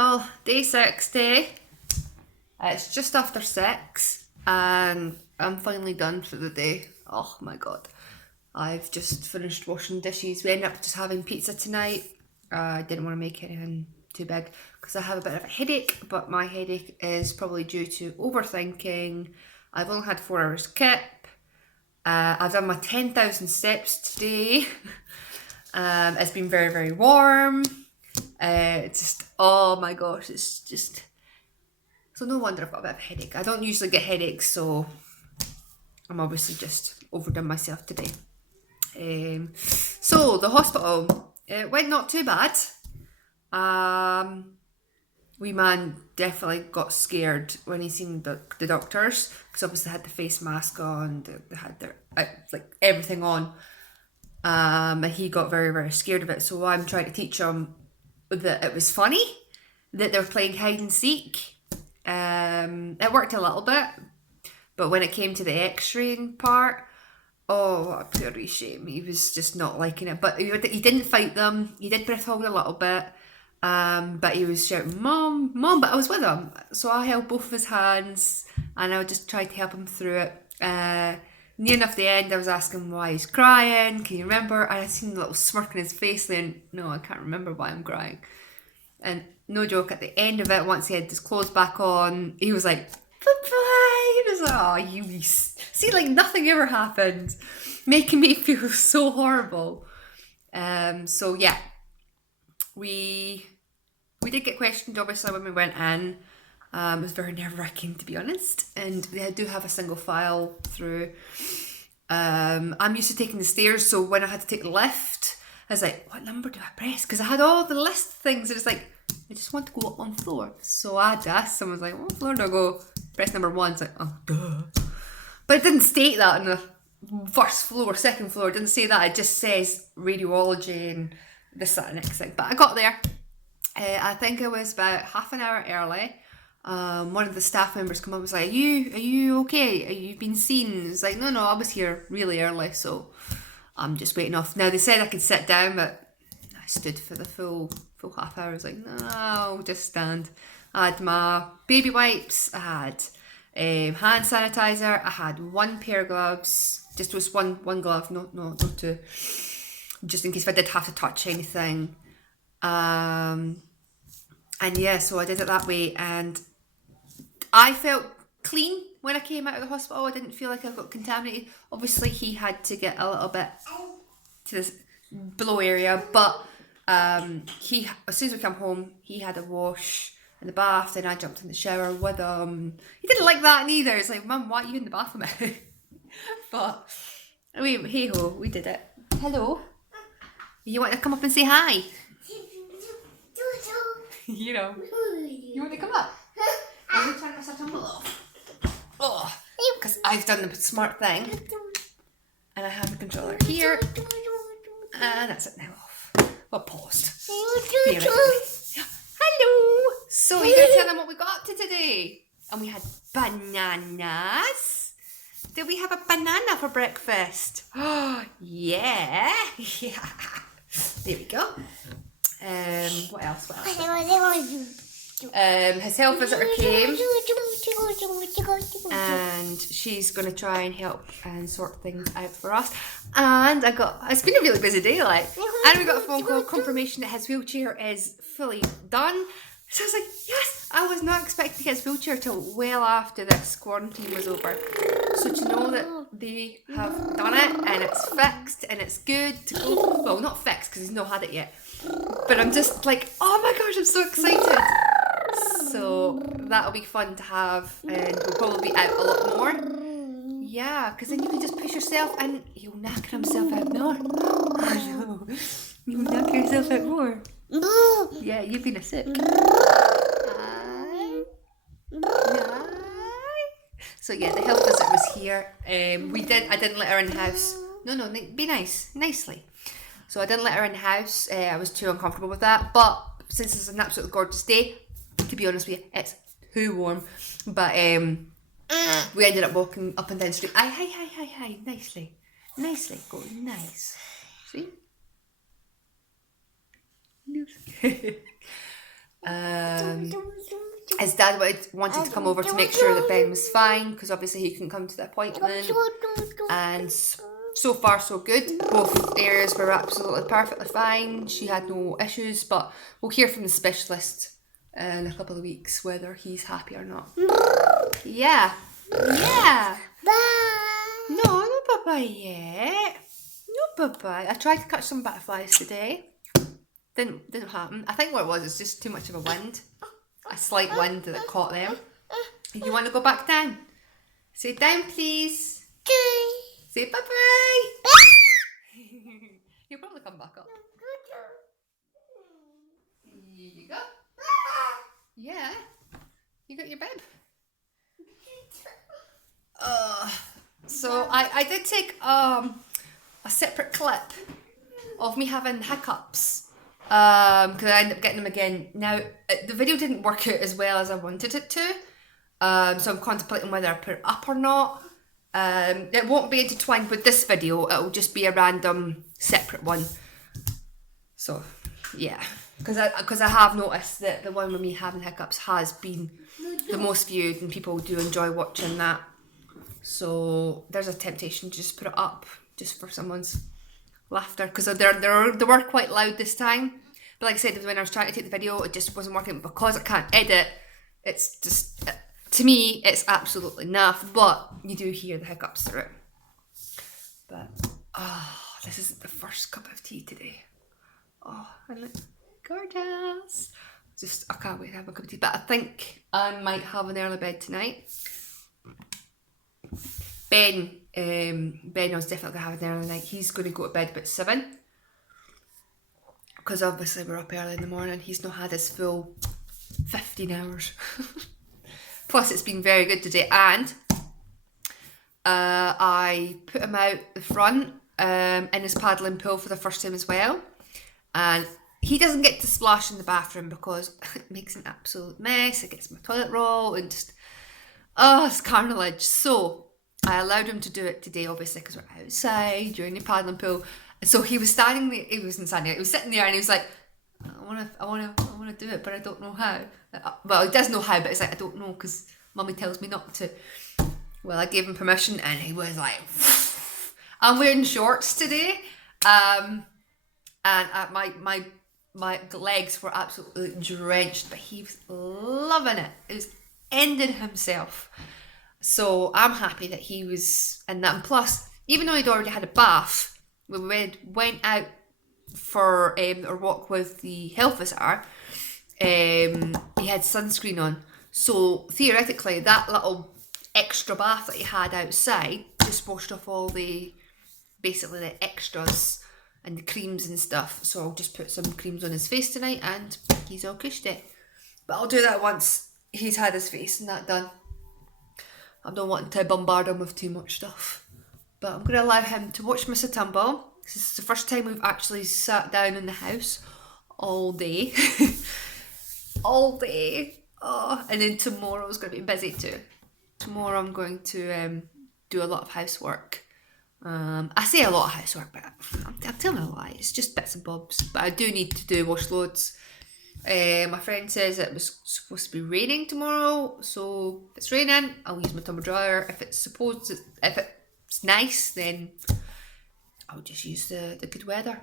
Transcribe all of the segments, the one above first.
Well, day 60. It's just after 6 and I'm finally done for the day. Oh my god. I've just finished washing dishes. We ended up just having pizza tonight. I didn't want to make anything too big because I have a bit of a headache, but my headache is probably due to overthinking. I've only had 4 hours kip. I've done my 10,000 steps today. It's been very, very warm. It's just, oh my gosh, it's just, so no wonder I've got a bit of a headache. I don't usually get headaches, so I'm obviously just overdone myself today. So the hospital, it went not too bad. Wee man definitely got scared when he seen the doctors, because obviously they had the face mask on, they had their like everything on, and he got very, very scared of it. So I'm trying to teach him that it was funny, that they were playing hide and seek. It worked a little bit, but when it came to the x-raying part, oh, what a pure shame. He was just not liking it, but he didn't fight them. He did breath hold a little bit, but he was shouting, "Mom, Mom," but I was with him. So I held both of his hands and I just tried to help him through it. Near enough the end, I was asking why he's crying. Can you remember? And I seen a little smirk on his face then, no, I can't remember why I'm crying. And no joke, at the end of it, once he had his clothes back on, he was like, "Bye-bye." He was like, "Oh, you see, like nothing ever happened," making me feel so horrible. So yeah, we did get questioned obviously when we went in. It was very nerve-wracking, to be honest, and they do have a single file through. I'm used to taking the stairs, so when I had to take the lift, I was like, what number do I press? Because I had all the list things, and it's like, I just want to go up one floor. So I had to ask someone, like, what floor do I go? Press number 1. It's like, oh, duh. But it didn't state that on the first floor, second floor. It didn't say that. It just says radiology and this, that, and next thing. But I got there. I think it was about half an hour early. One of the staff members come up and was like, are you okay? Are you been seen? It's like, no, I was here really early, so I'm just waiting off. Now they said I could sit down, but I stood for the full half hour. I was like, no, I'll just stand. I had my baby wipes, I had hand sanitizer, I had 1 pair of gloves, just was one glove, not 2, just in case if I did have to touch anything. And yeah, so I did it that way, and I felt clean when I came out of the hospital. I didn't feel like I got contaminated. Obviously he had to get a little bit to this below area, but he, as soon as we come home, he had a wash in the bath, then I jumped in the shower with him. He didn't like that neither. It's like, Mum, why are you in the bath with me? But anyway, hey ho, we did it. Hello, you want to come up and say hi? You know, you want to come up? I'm trying to set tumble off. Oh, because I've done the smart thing, and I have the controller here, and that's it now off. Well, paused. Hello. So you're gonna tell them what we got up to today? And we had bananas. Did we have a banana for breakfast? Oh yeah, yeah. There we go. What else? His health visitor came, and she's going to try and help and sort things out for us. And it's been a really busy day, like, and we got a phone call confirmation that his wheelchair is fully done. So I was like, yes, I was not expecting his wheelchair till well after this quarantine was over. So to know that they have done it and it's fixed and it's good to go, well, not fixed because he's not had it yet, but I'm just like, oh my gosh, I'm so excited. So that'll be fun to have, and we'll probably be out a lot more. Yeah, because then you can just push yourself and you'll knock himself out more. I know. You'll knock yourself out more. Yeah, you've been a sick. So yeah, the health visit was here. I didn't let her in the house. No, be nice, nicely. So I didn't let her in the house. I was too uncomfortable with that. But since it's an absolutely gorgeous day, to be honest with you, it's too warm. But we ended up walking up and down the street. Hi, nicely, go nice. See? His dad wanted to come over to make sure that Ben was fine, because obviously he couldn't come to the appointment. And so far so good. Both areas were absolutely perfectly fine. She had no issues, but we'll hear from the specialist in a couple of weeks whether he's happy or not. Yeah. Yeah. No, no bye-bye yet. No bye-bye. I tried to catch some butterflies today. Didn't happen. I think what it was is just too much of a wind. A slight wind that caught them. You want to go back down? Say down, please. Say bye-bye. You'll probably come back up. Here you go. Yeah. You got your bib. So I did take a separate clip of me having hiccups. Because I ended up getting them again. Now, the video didn't work out as well as I wanted it to. So I'm contemplating whether I put it up or not. It won't be intertwined with this video. It'll just be a random separate one. So, yeah. Because I have noticed that the one with me having hiccups has been the most viewed, and people do enjoy watching that. So there's a temptation to just put it up just for someone's laughter, because they were quite loud this time. But like I said, when I was trying to take the video, it just wasn't working. Because I can't edit, it's just, to me, it's absolutely naff. But you do hear the hiccups through it. But this isn't the first cup of tea today. And it's gorgeous. I can't wait to have a cup of tea. But I think I might have an early bed tonight. Ben was definitely going to have an early night. He's going to go to bed about 7. Because obviously we're up early in the morning. He's not had his full 15 hours. Plus it's been very good today. And I put him out the front in his paddling pool for the first time as well. And he doesn't get to splash in the bathroom because it makes an absolute mess. It gets my toilet roll and just, it's carnage. So I allowed him to do it today, obviously, because we're outside during the paddling pool. And so he was standing there. He wasn't standing there. He was sitting there, and he was like, "I want to do it, but I don't know how." Well, he does know how, but it's like, I don't know because Mummy tells me not to. Well, I gave him permission, and he was like, "I'm wearing shorts today," and my legs were absolutely drenched, but he was loving it. He was ending himself. So I'm happy that he was in that. And plus, even though he'd already had a bath, we went out for our walk with the health visitor. He had sunscreen on. So theoretically, that little extra bath that he had outside just washed off all basically the extras and the creams and stuff. So I'll just put some creams on his face tonight and he's all cushy. But I'll do that once he's had his face and that done. I don't want to bombard him with too much stuff. But I'm going to allow him to watch Mr. Tumble. This is the first time we've actually sat down in the house all day. All day. And then tomorrow's going to be busy too. Tomorrow I'm going to do a lot of housework. I say a lot of housework, but I'm telling a lie. It's just bits and bobs. But I do need to do wash loads. My friend says it was supposed to be raining tomorrow, so if it's raining, I'll use my tumble dryer. If it's nice, then I'll just use the good weather.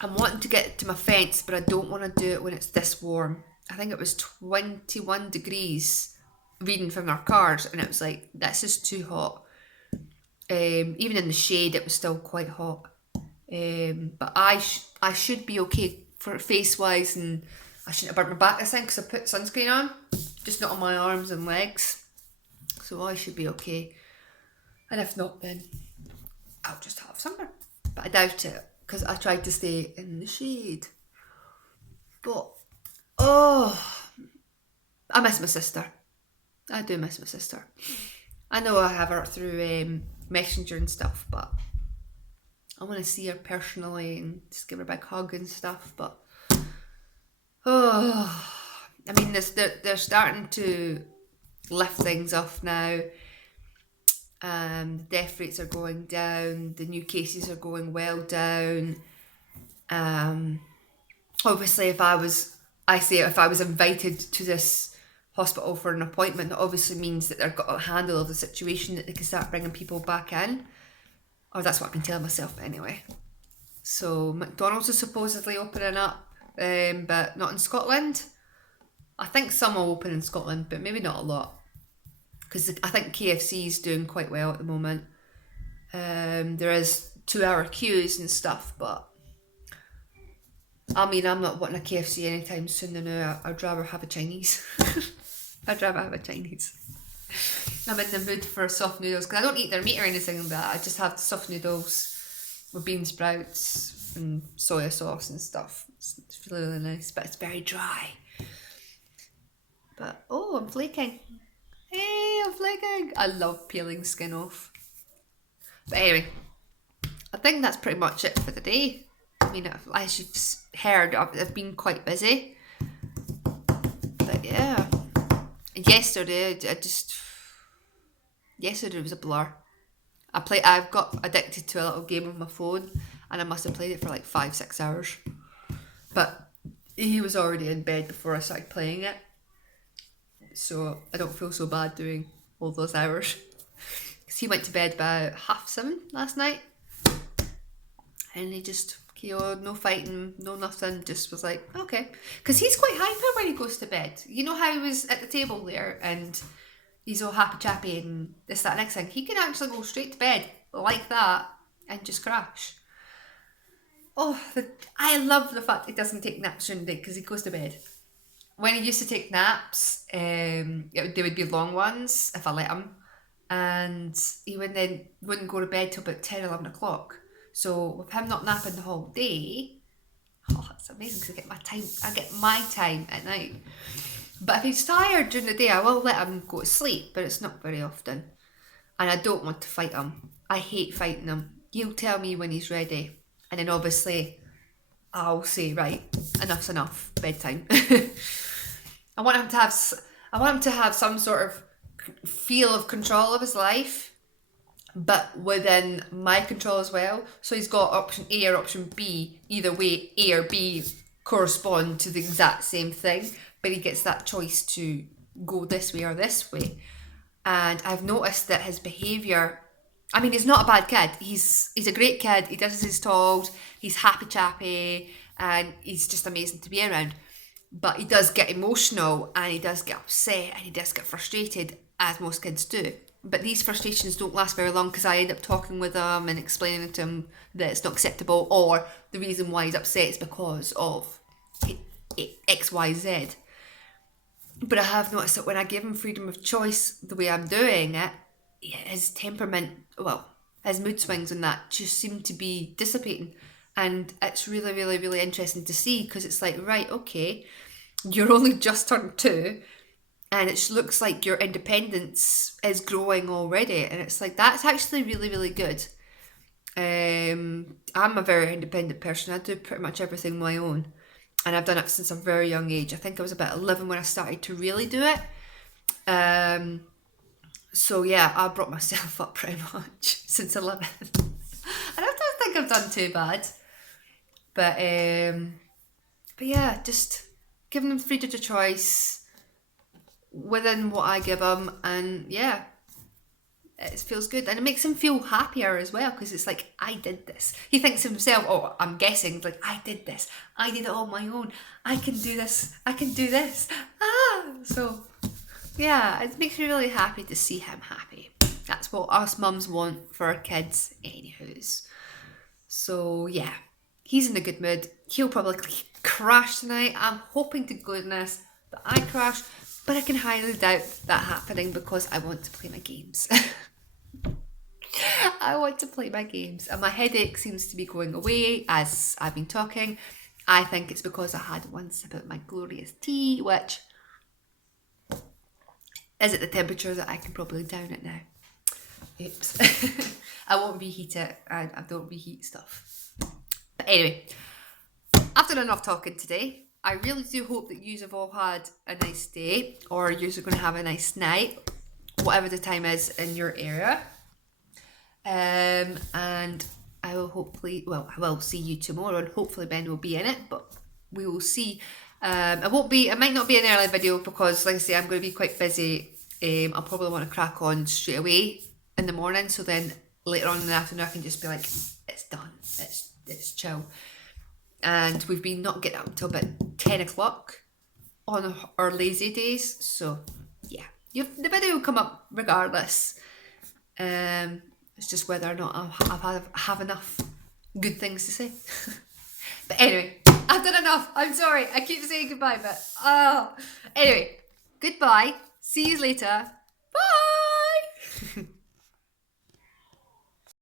I'm wanting to get to my fence, but I don't want to do it when it's this warm. I think it was 21 degrees reading from our cars, and it was like, this is too hot. Even in the shade, it was still quite hot. But I should be okay for face-wise, and I shouldn't have burnt my back this time because I put sunscreen on, just not on my arms and legs. So I should be okay. And if not, then I'll just have sunburn. But I doubt it because I tried to stay in the shade. But, I miss my sister. I do miss my sister. I know I have her through Messenger and stuff, but I want to see her personally and just give her a big hug and stuff. But I mean, they're starting to lift things off now. The death rates are going down. The new cases are going well down. Obviously, if I was I say if I was invited to this hospital for an appointment, that obviously means that they've got a handle of the situation, that they can start bringing people back in. Or that's what I've been telling myself anyway. So McDonald's is supposedly opening up, but not in Scotland. I think some will open in Scotland, but maybe not a lot. Because I think KFC is doing quite well at the moment. There is 2-hour queues and stuff, but I mean, I'm not wanting a KFC anytime soon now. I'd rather have a Chinese. I'd rather have a Chinese. I'm in the mood for soft noodles, because I don't eat their meat or anything like that. I just have the soft noodles with bean sprouts and soya sauce and stuff. It's really, really nice, but it's very dry. But, oh, I'm flaking. Hey, I'm flaking. I love peeling skin off. But anyway, I think that's pretty much it for the day. I mean, as you've heard, I've been quite busy. But yeah, yesterday was a blur. I've got addicted to a little game on my phone, and I must have played it for like 5-6 hours. But he was already in bed before I started playing it, so I don't feel so bad doing all those hours. Because he went to bed about 7:30 last night, and he just, no fighting, no nothing, just was like, okay. Because he's quite hyper when he goes to bed. You know how he was at the table there and he's all happy chappy and this, that, next thing. He can actually go straight to bed like that and just crash. Oh, I love the fact he doesn't take naps during the day, because he goes to bed. When he used to take naps, they would be long ones if I let him. And he wouldn't go to bed till about 10, 11 o'clock. So with him not napping the whole day, it's amazing, because I get my time at night. But if he's tired during the day, I will let him go to sleep, but it's not very often. And I don't want to fight him. I hate fighting him. He'll tell me when he's ready, and then obviously I'll say, right, enough's enough, bedtime. I want him to have some sort of feel of control of his life, but within my control as well. So he's got option A or option B. Either way, A or B correspond to the exact same thing, but he gets that choice to go this way or this way. And I've noticed that his behaviour, I mean, he's not a bad kid. He's a great kid. He does as he's told. He's happy chappy, and he's just amazing to be around. But he does get emotional, and he does get upset, and he does get frustrated, as most kids do. But these frustrations don't last very long, because I end up talking with him and explaining to him that it's not acceptable, or the reason why he's upset is because of X, Y, Z. But I have noticed that when I give him freedom of choice the way I'm doing it, his temperament, his mood swings and that just seem to be dissipating. And it's really, really, really interesting to see, because it's like, right, okay, you're only just turned 2, and it looks like your independence is growing already. And it's like, that's actually really, really good. I'm a very independent person. I do pretty much everything on my own. And I've done it since a very young age. I think I was about 11 when I started to really do it. So yeah, I brought myself up pretty much since 11. And I don't think I've done too bad. But yeah, just giving them freedom of choice within what I give them, and yeah, it feels good, and it makes him feel happier as well, because it's like, I did this. He thinks to himself, oh, I'm guessing, like, I did this, I did it on my own, I can do this, I can do this. So yeah, it makes me really happy to see him happy. That's what us mums want for our kids anyways. So yeah, he's in a good mood. He'll probably crash tonight. I'm hoping to goodness that I crash, but I can highly doubt that happening, because I want to play my games. I want to play my games, and my headache seems to be going away as I've been talking. I think it's because I had one sip of my glorious tea, which is at the temperature that I can probably down it now. Oops. I won't reheat it, and I don't reheat stuff. But anyway, I've done enough talking today. I really do hope that you have all had a nice day, or you're going to have a nice night, whatever the time is in your area. And I will I will see you tomorrow, and hopefully Ben will be in it, but we will see. It might not be an early video because, like I say, I'm going to be quite busy. I'll probably want to crack on straight away in the morning, so then later on in the afternoon I can just be like, it's done, it's chill. And we've been not getting up till about 10 o'clock on our lazy days, so yeah, the video will come up regardless. It's just whether or not I have enough good things to say. But anyway, I've done enough. I'm sorry. I keep saying goodbye, but anyway, goodbye. See you later. Bye.